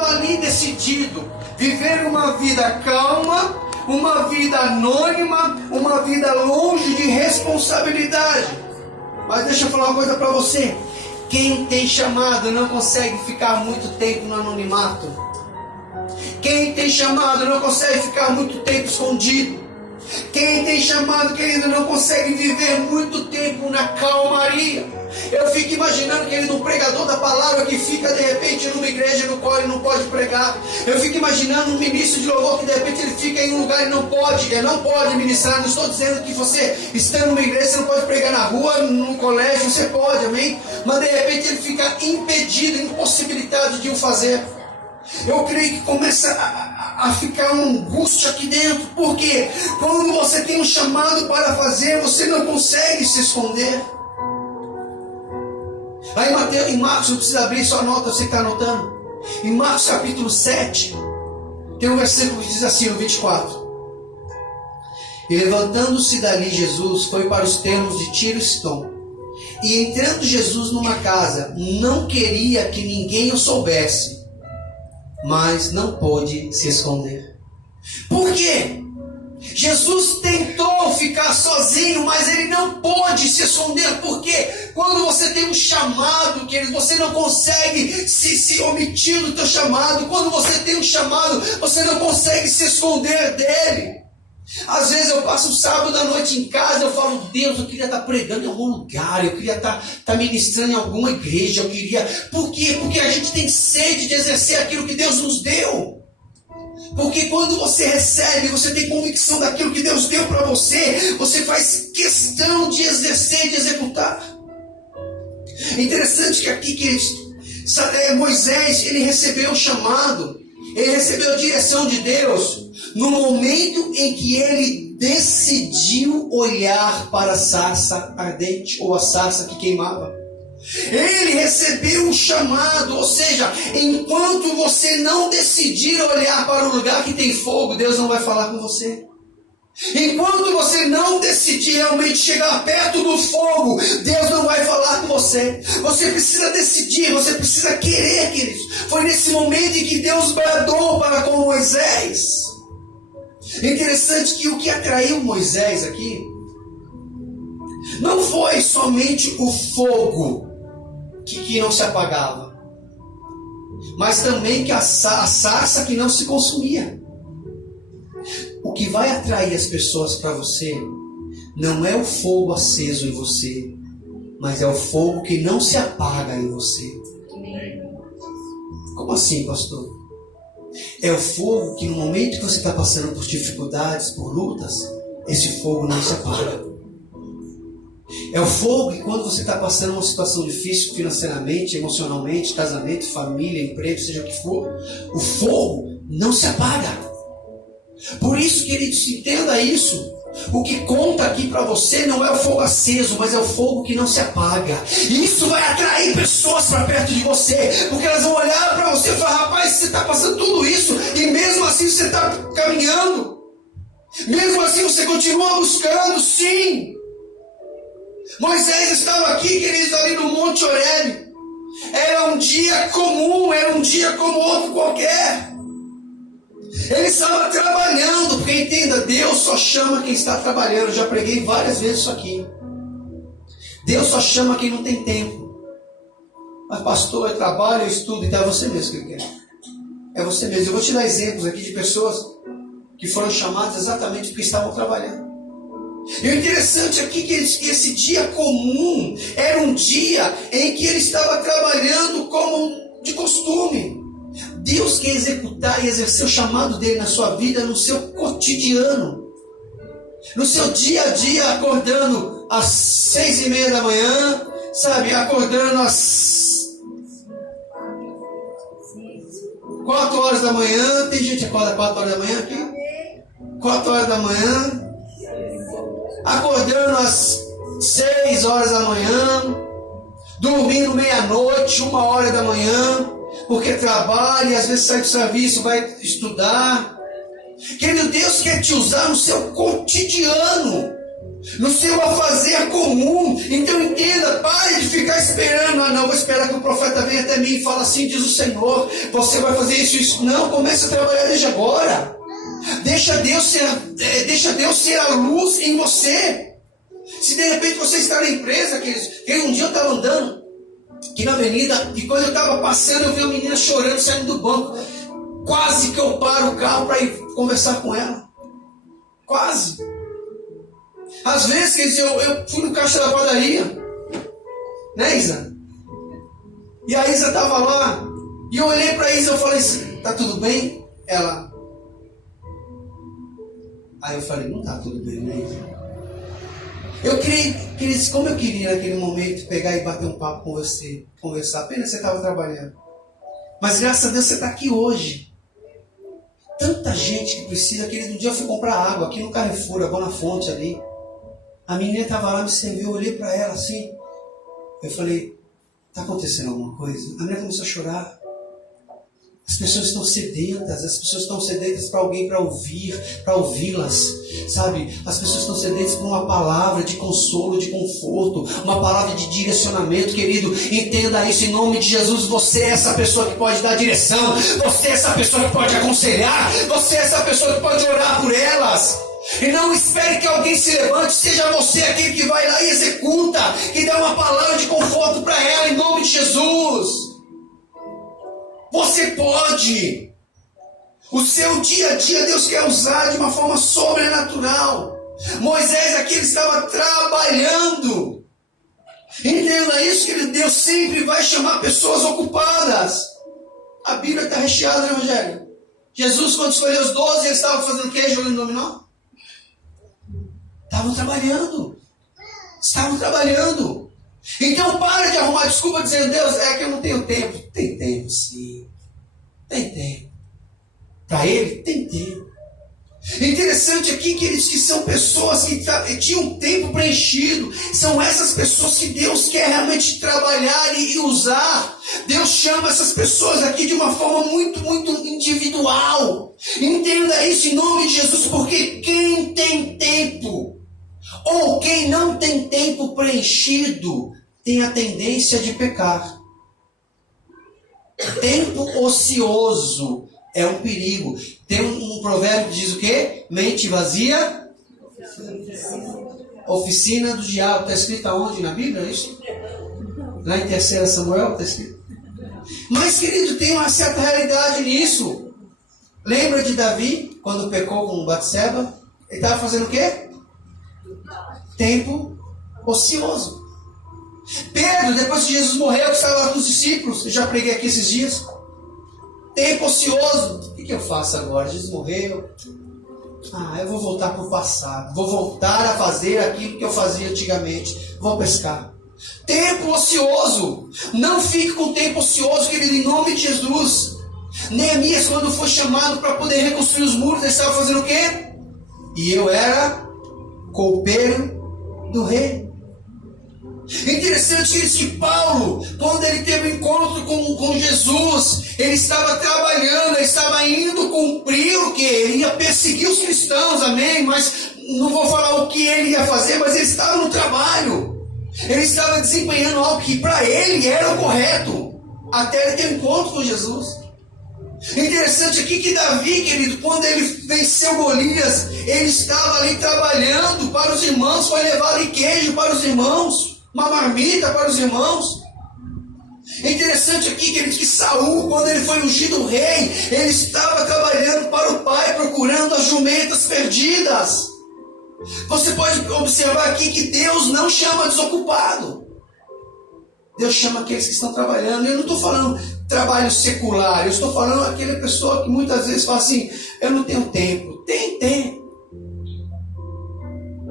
estava ali decidido viver uma vida calma, uma vida anônima, uma vida longe de responsabilidade. Mas deixa eu falar uma coisa para você: quem tem chamado não consegue ficar muito tempo no anonimato. Quem tem chamado não consegue ficar muito tempo escondido. Quem tem chamado, querido, não consegue viver muito tempo na calmaria. Eu fico imaginando, querido, um pregador da palavra que fica de repente numa igreja no qual ele não pode pregar. Eu fico imaginando um ministro de louvor que de repente ele fica em um lugar e não pode ministrar. Não estou dizendo que você estando numa igreja você não pode pregar na rua, no colégio, você pode, amém? Mas de repente ele fica impedido, impossibilitado de o fazer. Eu creio que começa a ficar uma angústia aqui dentro. Porque quando você tem um chamado para fazer, você não consegue se esconder. Aí em Marcos, não precisa abrir, só anota, você está anotando. Em Marcos capítulo 7, tem um versículo que diz assim, no 24. E levantando-se dali Jesus, foi para os termos de Tiro e Sidom. E entrando Jesus numa casa, não queria que ninguém o soubesse, mas não pôde se esconder. Por quê? Jesus tentou ficar sozinho, mas ele não pôde se esconder. Porque quando você tem um chamado, querido, você não consegue se omitir do teu chamado. Quando você tem um chamado, você não consegue se esconder dele. Às vezes eu passo um sábado à noite em casa, eu falo: Deus, eu queria estar pregando em algum lugar, eu queria estar ministrando em alguma igreja, eu queria... Por quê? Porque a gente tem sede de exercer aquilo que Deus nos deu. Porque quando você recebe, você tem convicção daquilo que Deus deu para você, você faz questão de exercer, de executar. É interessante que aqui, que Moisés, ele recebeu o chamado, ele recebeu a direção de Deus no momento em que ele decidiu olhar para a sarça ardente, ou a sarça que queimava. Ele recebeu um chamado, ou seja, enquanto você não decidir olhar para o lugar que tem fogo, Deus não vai falar com você. Enquanto você não decidir realmente chegar perto do fogo, Deus não vai falar com você. Você precisa decidir, você precisa querer, queridos. Foi nesse momento em que Deus bradou para com Moisés. É interessante que o que atraiu Moisés aqui não foi somente o fogo que não se apagava, mas também que a sarça que não se consumia. O que vai atrair as pessoas para você não é o fogo aceso em você, mas é o fogo que não se apaga em você. Como assim, pastor? É o fogo que no momento que você está passando por dificuldades, por lutas, esse fogo não se apaga. É o fogo que quando você está passando uma situação difícil financeiramente, emocionalmente, casamento, família, emprego, seja o que for, o fogo não se apaga. Por isso, queridos, entenda isso. O que conta aqui para você não é o fogo aceso, mas é o fogo que não se apaga. E isso vai atrair pessoas para perto de você, porque elas vão olhar para você e falar: rapaz, você está passando tudo isso, e mesmo assim você está caminhando. Mesmo assim você continua buscando, sim. Moisés estava aqui, queridos, ali no Monte Horebe. Era um dia comum, era um dia como outro qualquer. Ele estava trabalhando, porque entenda, Deus só chama quem está trabalhando. Eu já preguei várias vezes isso aqui. Deus só chama quem não tem tempo. Mas pastor, eu trabalho, eu estudo, então é você mesmo que ele quer. É você mesmo. Eu vou te dar exemplos aqui de pessoas que foram chamadas exatamente porque estavam trabalhando. E o interessante aqui é que esse dia comum era um dia em que ele estava trabalhando como de costume. Deus quer executar e exercer o chamado dele na sua vida, no seu cotidiano, no seu dia a dia, acordando às 6:30 da manhã, sabe, acordando às 4 horas da manhã. Tem gente que acorda 4 horas da manhã aqui? 4 horas da manhã, acordando às 6 horas da manhã, dormindo meia-noite, 1 hora da manhã, porque trabalha e às vezes sai do serviço, vai estudar. Querido, Deus quer te usar no seu cotidiano. no seu afazer comum. Então entenda, pare de ficar esperando. Ah, não, vou esperar que o profeta venha até mim e fale assim, diz o Senhor, você vai fazer isso, isso. Não, comece a trabalhar desde agora. Deixa Deus ser a luz em você. Se de repente você está na empresa, que um dia eu estava andando aqui na avenida, e quando eu estava passando, eu vi uma menina chorando, saindo do banco. Quase que eu paro o carro para ir conversar com ela. Quase. Às vezes eu fui no caixa da padaria, né, Isa? E a Isa estava lá, e eu olhei para a Isa e falei assim, tá tudo bem? Ela... Aí eu falei, não tá tudo bem, né, Isa? Eu queria, como eu queria naquele momento pegar e bater um papo com você, conversar, apenas você estava trabalhando. Mas graças a Deus você está aqui hoje. Tanta gente que precisa, um dia eu fui comprar água aqui no Carrefour, água na fonte ali. A menina estava lá, me serviu, eu olhei para ela assim. Eu falei, está acontecendo alguma coisa? A menina começou a chorar. As pessoas estão sedentas para alguém para ouvi-las, sabe? As pessoas estão sedentas por uma palavra de consolo, de conforto, uma palavra de direcionamento, querido. Entenda isso em nome de Jesus. Você é essa pessoa que pode dar direção, você é essa pessoa que pode aconselhar, você é essa pessoa que pode orar por elas. E não espere que alguém se levante, seja você aquele que vai lá e executa, que dá uma palavra de conforto para ela em nome de Jesus. Você pode. O seu dia a dia Deus quer usar de uma forma sobrenatural. Moisés aqui ele estava trabalhando. Entenda isso, que Deus sempre vai chamar pessoas ocupadas. A Bíblia está recheada, né, Rogério? Jesus, quando escolheu os 12, eles estavam fazendo o quê? Jogando dominó? Estavam trabalhando. Então para de arrumar desculpa dizendo, Deus, é que eu não tenho tempo. Tem tempo sim. Tem tempo. Para ele, tem tempo. Interessante aqui, queridos, que são pessoas que tinham tempo preenchido. São essas pessoas que Deus quer realmente trabalhar e usar. Deus chama essas pessoas aqui de uma forma muito, muito individual. Entenda isso em nome de Jesus, porque quem tem tempo ou quem não tem tempo preenchido tem a tendência de pecar. Tempo ocioso é um perigo. Tem um provérbio que diz o quê? Mente vazia, oficina do diabo. Está escrito aonde na Bíblia? É isso? Lá em 3 Samuel está escrito. Mas, querido, tem uma certa realidade nisso. Lembra de Davi, quando pecou com Batseba? Ele estava fazendo o quê? Tempo ocioso. Pedro, depois que Jesus morreu, que estava lá com os discípulos, eu já preguei aqui esses dias. Tempo ocioso. O que eu faço agora? Jesus morreu. Eu vou voltar para o passado. Vou voltar a fazer aquilo que eu fazia antigamente. Vou pescar. Tempo ocioso. Não fique com tempo ocioso, querido, em nome de Jesus. Neemias, quando foi chamado para poder reconstruir os muros, ele estava fazendo o quê? E eu era copeiro do rei. Interessante isso, que Paulo, quando ele teve um encontro com Jesus, ele estava trabalhando, ele estava indo cumprir o que? Ele ia perseguir os cristãos, amém? Mas não vou falar o que ele ia fazer, mas ele estava no trabalho. Ele estava desempenhando algo que para ele era o correto, até ele ter um encontro com Jesus. Interessante aqui que Davi, querido, quando ele venceu Golias, ele estava ali trabalhando para os irmãos, foi levar ali queijo para os irmãos, uma marmita para os irmãos. Interessante aqui, querido, que Saul, quando ele foi ungido rei, ele estava trabalhando para o pai, procurando as jumentas perdidas. Você pode observar aqui que Deus não chama desocupado. Deus chama aqueles que estão trabalhando. Eu não estou falando trabalho secular, eu estou falando aquela pessoa que muitas vezes fala assim, eu não tenho tempo. Tem tempo.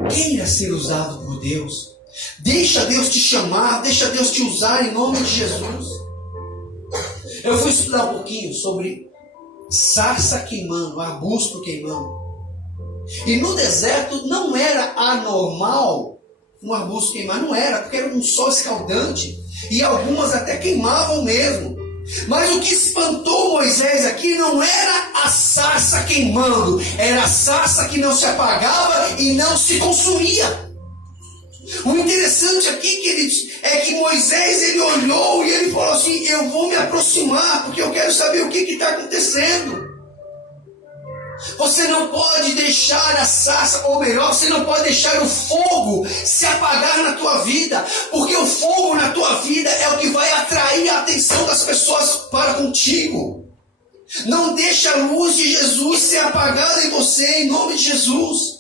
Queira ser usado por Deus. Deixa Deus te chamar, deixa Deus te usar em nome de Jesus. Eu fui estudar um pouquinho sobre sarça queimando, arbusto queimando. E no deserto não era anormal um arbusto queimar, não era, porque era um sol escaldante. E algumas até queimavam mesmo. Mas o que espantou Moisés aqui não era a sarça queimando, era a sarça que não se apagava e não se consumia. O interessante aqui, queridos, é que Moisés, ele olhou e ele falou assim: eu vou me aproximar, porque eu quero saber o que está acontecendo. Você não pode deixar a sarça, ou melhor, você não pode deixar o fogo se apagar na tua vida, porque o fogo na tua vida é o que vai atrair a atenção das pessoas para contigo. Não deixa a luz de Jesus ser apagada em você, em nome de Jesus.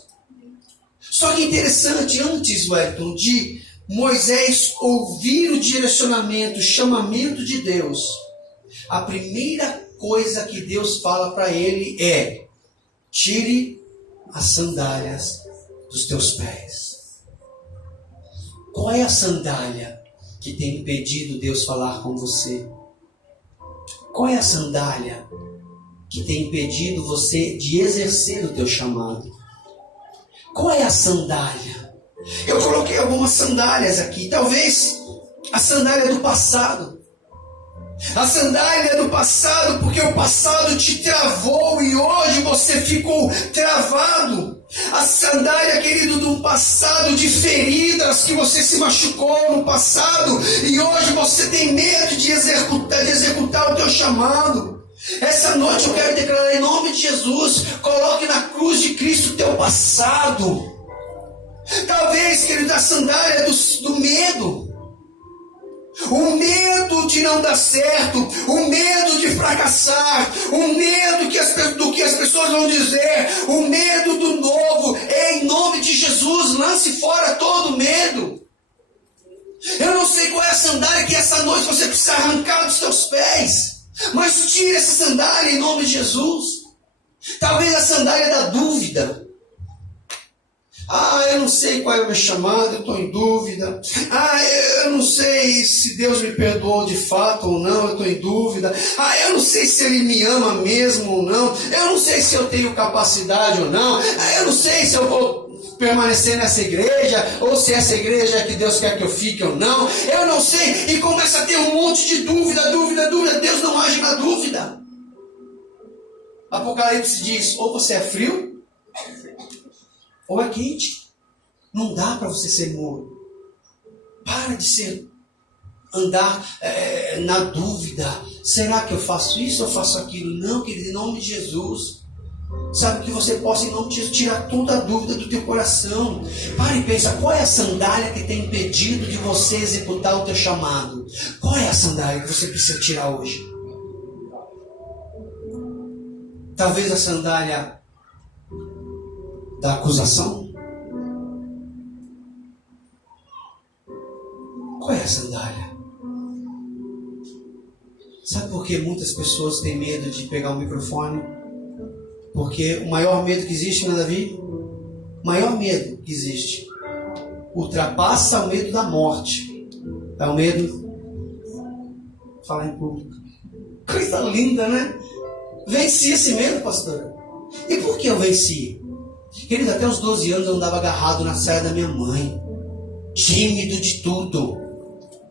Só que interessante, antes, Wellington, de Moisés ouvir o direcionamento, o chamamento de Deus, a primeira coisa que Deus fala para ele é: tire as sandálias dos teus pés. Qual é a sandália que tem impedido Deus falar com você? Qual é a sandália que tem impedido você de exercer o teu chamado? Qual é a sandália? Eu coloquei algumas sandálias aqui. Talvez a sandália do passado. A sandália do passado, porque o passado te travou e hoje você ficou travado. A sandália, querido, de um passado de feridas que você se machucou no passado e hoje você tem medo de executar o teu chamado. Essa noite eu quero declarar em nome de Jesus: coloque na cruz de Cristo o teu passado. Talvez, querido, a sandália do medo. O medo de não dar certo, o medo de fracassar, o medo do que as pessoas vão dizer, o medo do novo. Em nome de Jesus, lance fora todo medo. Eu não sei qual é a sandália que essa noite você precisa arrancar dos teus pés, mas tire essa sandália em nome de Jesus. Talvez a sandália da dúvida. Eu não sei qual é o meu chamado, eu estou em dúvida. Eu não sei se Deus me perdoou de fato ou não, eu estou em dúvida. Eu não sei se Ele me ama mesmo ou não. Eu não sei se eu tenho capacidade ou não. Eu não sei se eu vou permanecer nessa igreja, ou se essa igreja é que Deus quer que eu fique ou não. Eu não sei, e começa a ter um monte de dúvida. Deus não age na dúvida. Apocalipse diz: ou você é frio, ou é quente. Não dá para você ser morno. Para de andar na dúvida. Será que eu faço isso ou faço aquilo? Não, querido, em nome de Jesus. Sabe, que você possa, em nome de Jesus, tirar toda a dúvida do teu coração. Para e pensa: qual é a sandália que tem impedido de você executar o teu chamado? Qual é a sandália que você precisa tirar hoje? Talvez a sandália da acusação? Qual é a sandália? Sabe por que muitas pessoas têm medo de pegar o microfone? Porque o maior medo que existe, não é, Davi? O maior medo que existe ultrapassa o medo da morte. É o medo de falar em público. Coisa linda, né? Venci esse medo, pastor. E por que eu venci? Querido, até os 12 anos eu andava agarrado na saia da minha mãe. Tímido de tudo.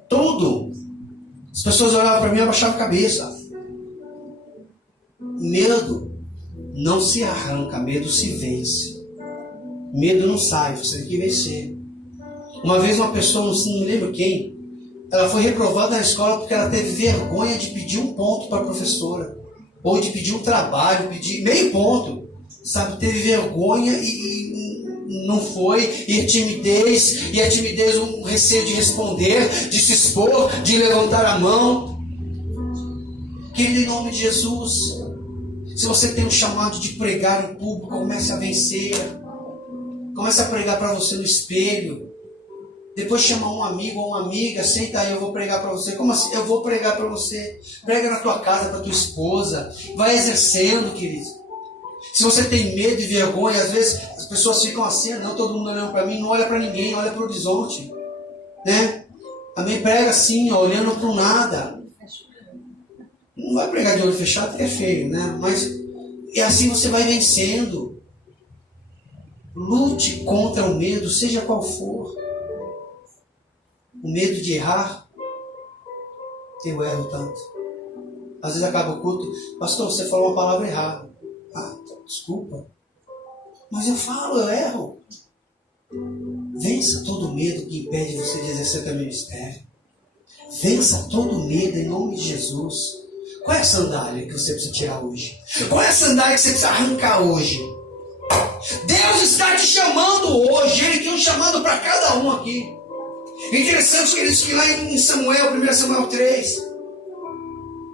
Tudo. As pessoas olhavam para mim e abaixavam a cabeça. Medo não se arranca, medo se vence. Medo não sai, você tem que vencer. Uma vez uma pessoa, não me lembro quem, ela foi reprovada na escola porque ela teve vergonha de pedir um ponto para a professora. Ou de pedir um trabalho, pedir meio ponto. Sabe, teve vergonha e não foi. E a timidez, um receio de responder, de se expor, de levantar a mão. Querido, em nome de Jesus, se você tem um chamado de pregar em público, comece a vencer. Comece a pregar para você no espelho. Depois chama um amigo ou uma amiga, senta aí, eu vou pregar para você. Como assim? Eu vou pregar para você. Prega na tua casa, para tua esposa. Vai exercendo, querido. Se você tem medo e vergonha, às vezes as pessoas ficam assim: não, todo mundo olhando para mim, não olha para ninguém, olha para o horizonte. Né? Também prega assim, ó, olhando para o nada. Não vai pregar de olho fechado, porque é feio, né? Mas é assim você vai vencendo. Lute contra o medo, seja qual for. O medo de errar. Eu erro tanto. Às vezes acaba o culto: pastor, você falou uma palavra errada. Desculpa. Mas eu falo, eu erro. Vença todo medo que impede você de exercer teu ministério. Vença todo medo em nome de Jesus. Qual é a sandália que você precisa tirar hoje? Qual é a sandália que você precisa arrancar hoje? Deus está te chamando hoje. Ele tem um chamado para cada um aqui. Interessante, queridos, que lá em Samuel, 1 Samuel 3,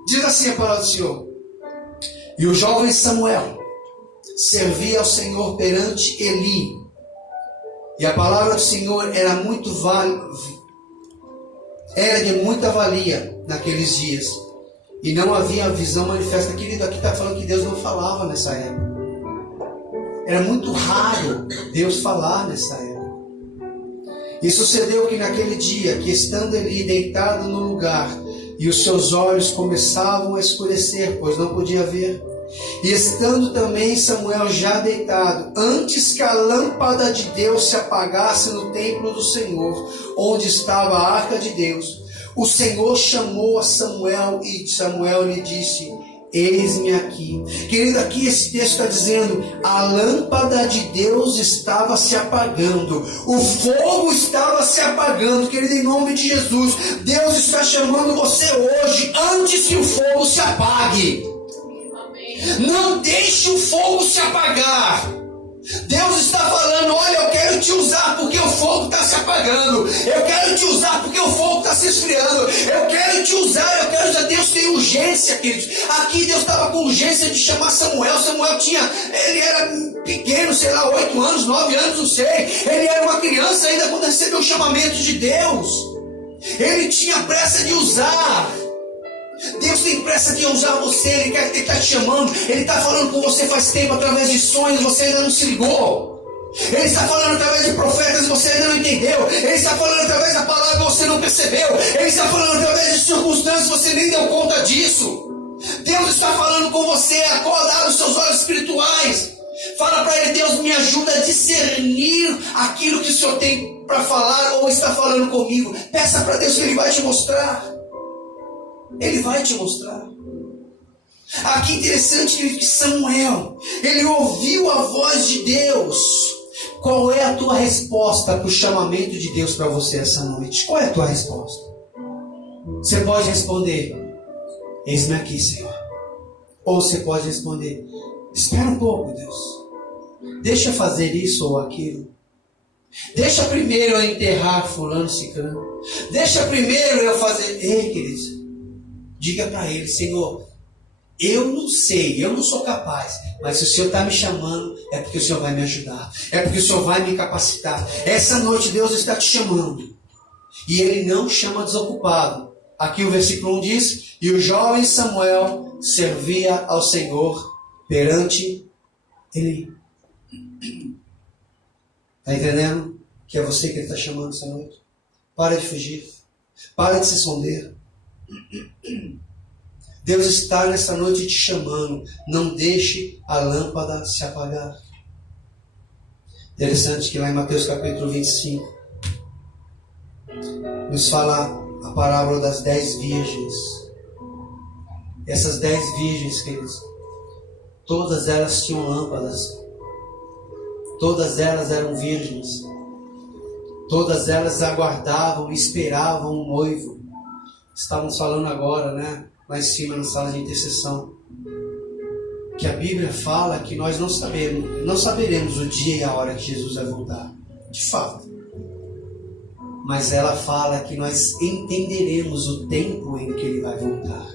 diz assim a palavra do Senhor: e o jovem Samuel servia ao Senhor perante Eli, e a palavra do Senhor era de muita valia naqueles dias, e não havia visão manifesta. Querido, aqui está falando que Deus não falava nessa época. Era muito raro Deus falar nessa época. E sucedeu que naquele dia, que estando Eli deitado no lugar, e os seus olhos começavam a escurecer, pois não podia ver, e estando também Samuel já deitado, antes que a lâmpada de Deus se apagasse no templo do Senhor, onde estava a arca de Deus, o Senhor chamou a Samuel, e Samuel lhe disse: eis-me aqui. Querido, aqui esse texto está dizendo: a lâmpada de Deus estava se apagando, o fogo estava se apagando. Querido, em nome de Jesus, Deus está chamando você hoje, antes que o fogo se apague. Não deixe o fogo se apagar. Deus está falando: olha, eu quero te usar porque o fogo está se apagando. Eu quero te usar porque o fogo está se esfriando. Eu quero te usar, eu quero usar. Deus tem urgência, queridos. Aqui Deus estava com urgência de chamar Samuel. Samuel ele era pequeno, sei lá, 8 anos, 9 anos, não sei. Ele era uma criança ainda quando recebeu o chamamento de Deus. Ele tinha pressa de usar. Deus tem pressa de usar você. Ele está te chamando. Ele está falando com você faz tempo através de sonhos. Você ainda não se ligou. Ele está falando através de profetas. Você ainda não entendeu. Ele está falando através da palavra. Você não percebeu. Ele está falando através de circunstâncias. Você nem deu conta disso. Deus está falando com você. Acorda os seus olhos espirituais. Fala para Ele: Deus, me ajuda a discernir aquilo que o Senhor tem para falar ou está falando comigo. Peça para Deus que Ele vai te mostrar. Ele vai te mostrar. Aqui interessante que Samuel, ele ouviu a voz de Deus. Qual é a tua resposta para o chamamento de Deus para você essa noite? Qual é a tua resposta? Você pode responder: eis-me aqui, Senhor. Ou você pode responder: espera um pouco, Deus. Deixa eu fazer isso ou aquilo. Deixa primeiro eu enterrar fulano, ciclano. Deixa primeiro eu fazer... Ei, queridos, diga para Ele: Senhor, eu não sei, eu não sou capaz, mas se o Senhor está me chamando, é porque o Senhor vai me ajudar, é porque o Senhor vai me capacitar. Essa noite Deus está te chamando, e Ele não chama desocupado. Aqui o versículo 1 diz: e o jovem Samuel servia ao Senhor perante Eli. Está entendendo que é você que Ele está chamando essa noite? Para de fugir, para de se esconder. Deus está nessa noite te chamando. Não deixe a lâmpada se apagar. Interessante que lá em Mateus capítulo 25 nos fala a parábola das 10 virgens. Essas 10 virgens, queridos, todas elas tinham lâmpadas. Todas elas eram virgens. Todas elas aguardavam e esperavam o noivo. Estávamos falando agora, né, lá em cima na sala de intercessão, que a Bíblia fala que nós não saberemos o dia e a hora que Jesus vai voltar, de fato. Mas ela fala que nós entenderemos o tempo em que Ele vai voltar.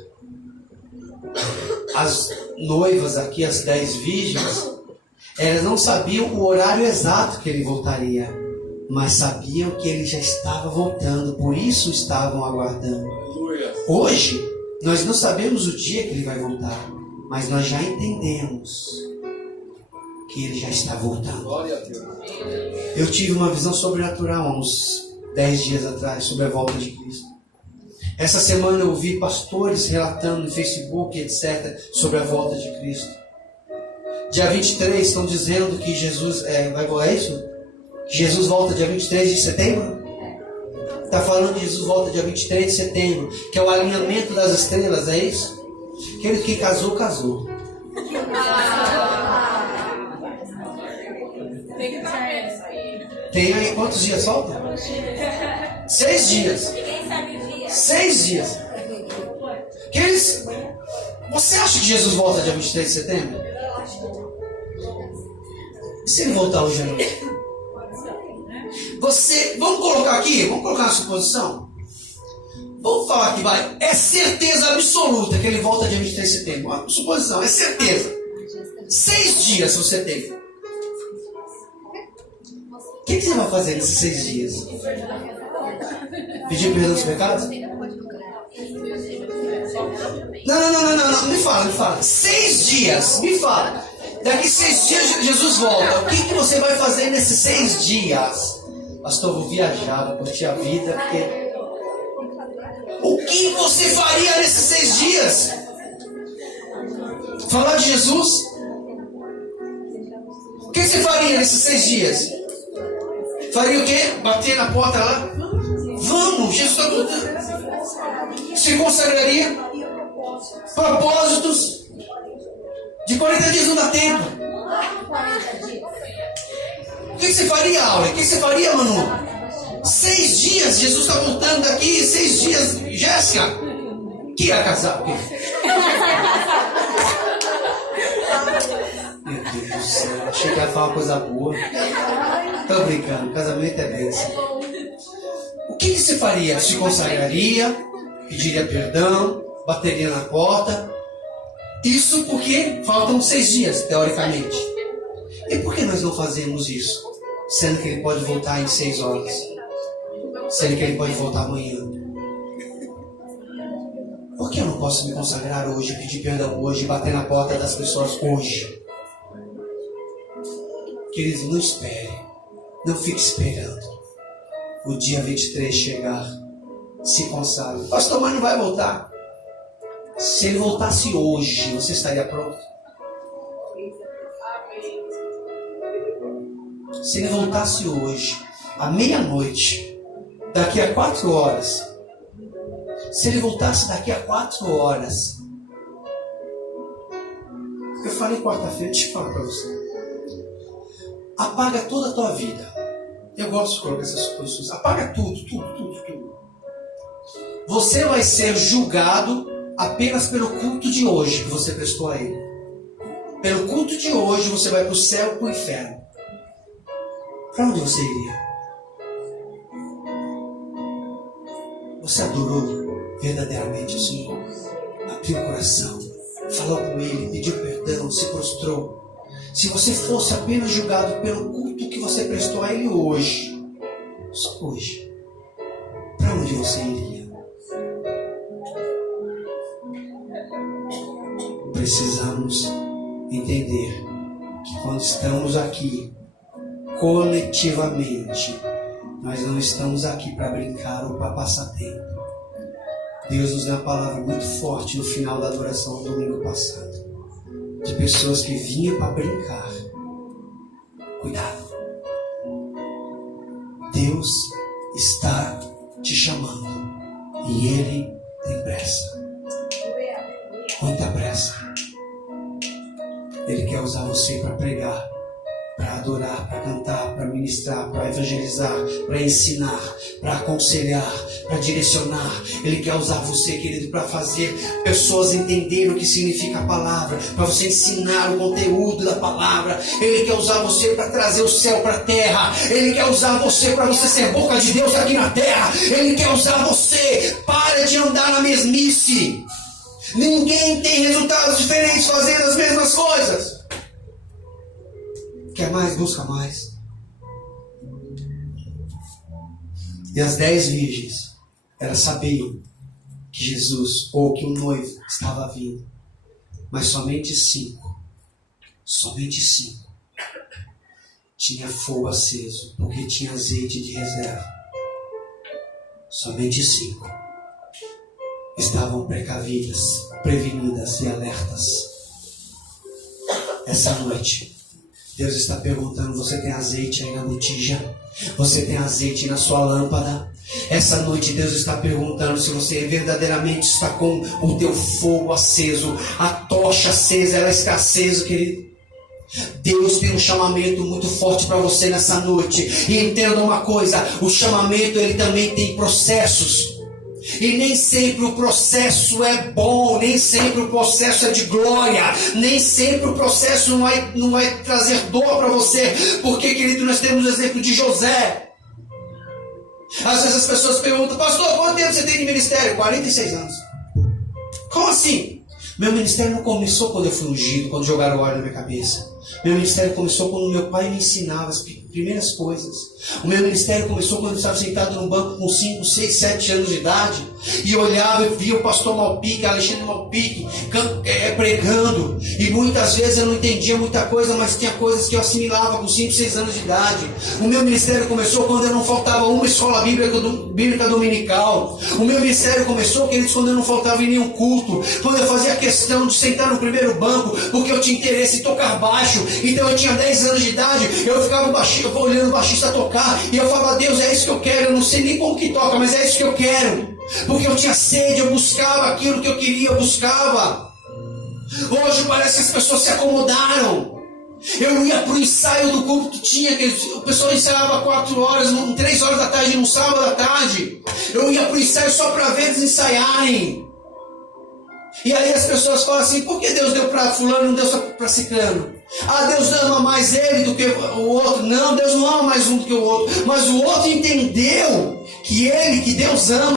As noivas aqui, as 10 virgens, elas não sabiam o horário exato que Ele voltaria, mas sabiam que Ele já estava voltando, por isso estavam aguardando. Hoje, nós não sabemos o dia que Ele vai voltar, mas nós já entendemos que Ele já está voltando. Eu tive uma visão sobrenatural há uns 10 dias atrás sobre a volta de Cristo. Essa semana eu ouvi pastores relatando no Facebook, etc., sobre a volta de Cristo. Dia 23 estão dizendo que Jesus vai voltar, é isso? Que Jesus volta dia 23 de setembro? Está falando que Jesus volta dia 23 de setembro, que é o alinhamento das estrelas, é isso? Aquele que casou, casou. Tem aí quantos dias faltam? 6 dias. 6 dias. Você acha que Jesus volta dia 23 de setembro? E se ele voltar hoje à noite? Vamos colocar aqui, vamos colocar uma suposição. Vamos falar que vai. É certeza absoluta que ele volta dia 23 de setembro. Uma suposição, é certeza. 6 dias você tem. O que você vai fazer nesses 6 dias? Pedir perdão dos pecados? Não, me fala. 6 dias, me fala. Daqui 6 dias Jesus volta. O que você vai fazer nesses 6 dias? Pastor, eu vou viajar, vou curtir a vida, porque... O que você faria nesses 6 dias? Falar de Jesus? O que você faria nesses 6 dias? Faria o quê? Bater na porta lá? Vamos, Jesus está voltando. Se consagraria? Propósitos de 40 dias não dá tempo. O que você faria, Aura? O que você faria, Manu? 6 dias, Jesus está voltando daqui. 6 dias, Jéssica, que ia casar? Meu Deus do céu, achei que ia falar uma coisa boa. Tô brincando, casamento é bênção. O que você faria? Se consagraria, pediria perdão, bateria na porta. Isso porque faltam 6 dias, teoricamente. E por que nós não fazemos isso? Sendo que ele pode voltar em 6 horas. Sendo que ele pode voltar amanhã. Por que eu não posso me consagrar hoje, pedir perdão hoje, bater na porta das pessoas hoje? Queridos, não espere. Não fique esperando o dia 23 chegar. Se consagre. Pastor, mas não vai voltar. Se ele voltasse hoje, você estaria pronto? Se ele voltasse hoje, à meia-noite, daqui a 4 horas. Se ele voltasse daqui a 4 horas. Eu falei quarta-feira, deixa eu falar para você. Apaga toda a tua vida. Eu gosto de colocar essas coisas. Apaga tudo. Você vai ser julgado apenas pelo culto de hoje que você prestou a ele. Pelo culto de hoje você vai para o céu e para o inferno. Para onde você iria? Você adorou verdadeiramente o Senhor? Abriu o coração, falou com Ele, pediu perdão, se prostrou. Se você fosse apenas julgado pelo culto que você prestou a Ele hoje, só hoje, para onde você iria? Precisamos entender que quando estamos aqui, coletivamente, nós não estamos aqui para brincar ou para passar tempo. Deus nos deu uma palavra muito forte no final da adoração do domingo passado. De pessoas que vinham para brincar. Cuidado. Deus está te chamando. E Ele tem pressa. Muita pressa. Ele quer usar você para pregar, para adorar, para cantar, para ministrar, para evangelizar, para ensinar, para aconselhar, para direcionar. Ele quer usar você, querido, para fazer pessoas entenderem o que significa a palavra, para você ensinar o conteúdo da palavra. Ele quer usar você para trazer o céu para a terra. Ele quer usar você para você ser boca de Deus aqui na terra. Ele quer usar você. Para de andar na mesmice. Ninguém tem resultados diferentes fazendo as mesmas coisas. Quer mais? Busca mais. E as 10 virgens, elas sabiam que Jesus, ou que o noivo, estava vindo. Mas somente 5 tinha fogo aceso, porque tinha azeite de reserva. Somente 5 estavam precavidas, prevenidas e alertas. Essa noite, Deus está perguntando: você tem azeite aí na botija? Você tem azeite na sua lâmpada? Essa noite Deus está perguntando se você verdadeiramente está com o teu fogo aceso, a tocha acesa. Ela está acesa, querido. Deus tem um chamamento muito forte para você nessa noite. E entenda uma coisa, o chamamento ele também tem processos. E nem sempre o processo é bom, nem sempre o processo é de glória, nem sempre o processo não vai trazer dor para você. Porque, querido, nós temos o exemplo de José. Às vezes as pessoas perguntam: pastor, quanto tempo você tem de ministério? 46 anos. Como assim? Meu ministério não começou quando eu fui ungido, quando jogaram óleo na minha cabeça. Meu ministério começou quando meu pai me ensinava as primeiras coisas. O meu ministério começou quando eu estava sentado num banco com 5, 6, 7 anos de idade. E olhava e via o pastor Malpique, Alexandre Malpique, pregando. E muitas vezes eu não entendia muita coisa, mas tinha coisas que eu assimilava com 5, 6 anos de idade. O meu ministério começou quando eu não faltava uma escola bíblica dominical. O meu ministério começou, queridos, quando eu não faltava em nenhum culto. Quando eu fazia questão de sentar no primeiro banco, porque eu tinha interesse em tocar baixo. Então eu tinha 10 anos de idade, eu ficava olhando o baixista tocar, e eu falava: Deus, é isso que eu quero. Eu não sei nem como que toca, mas é isso que eu quero. Porque eu tinha sede, eu buscava aquilo que eu queria, eu buscava. Hoje parece que as pessoas se acomodaram. Eu ia para o ensaio do culto que tinha, que o pessoal ensaiava 4 horas, 3 horas da tarde, num sábado à tarde. Eu ia para o ensaio só para ver eles ensaiarem. E aí as pessoas falam assim: por que Deus deu para fulano e não deu para ciclano? Ah, Deus ama mais ele do que o outro. Não, Deus não ama mais um do que o outro. Mas o outro entendeu que Deus ama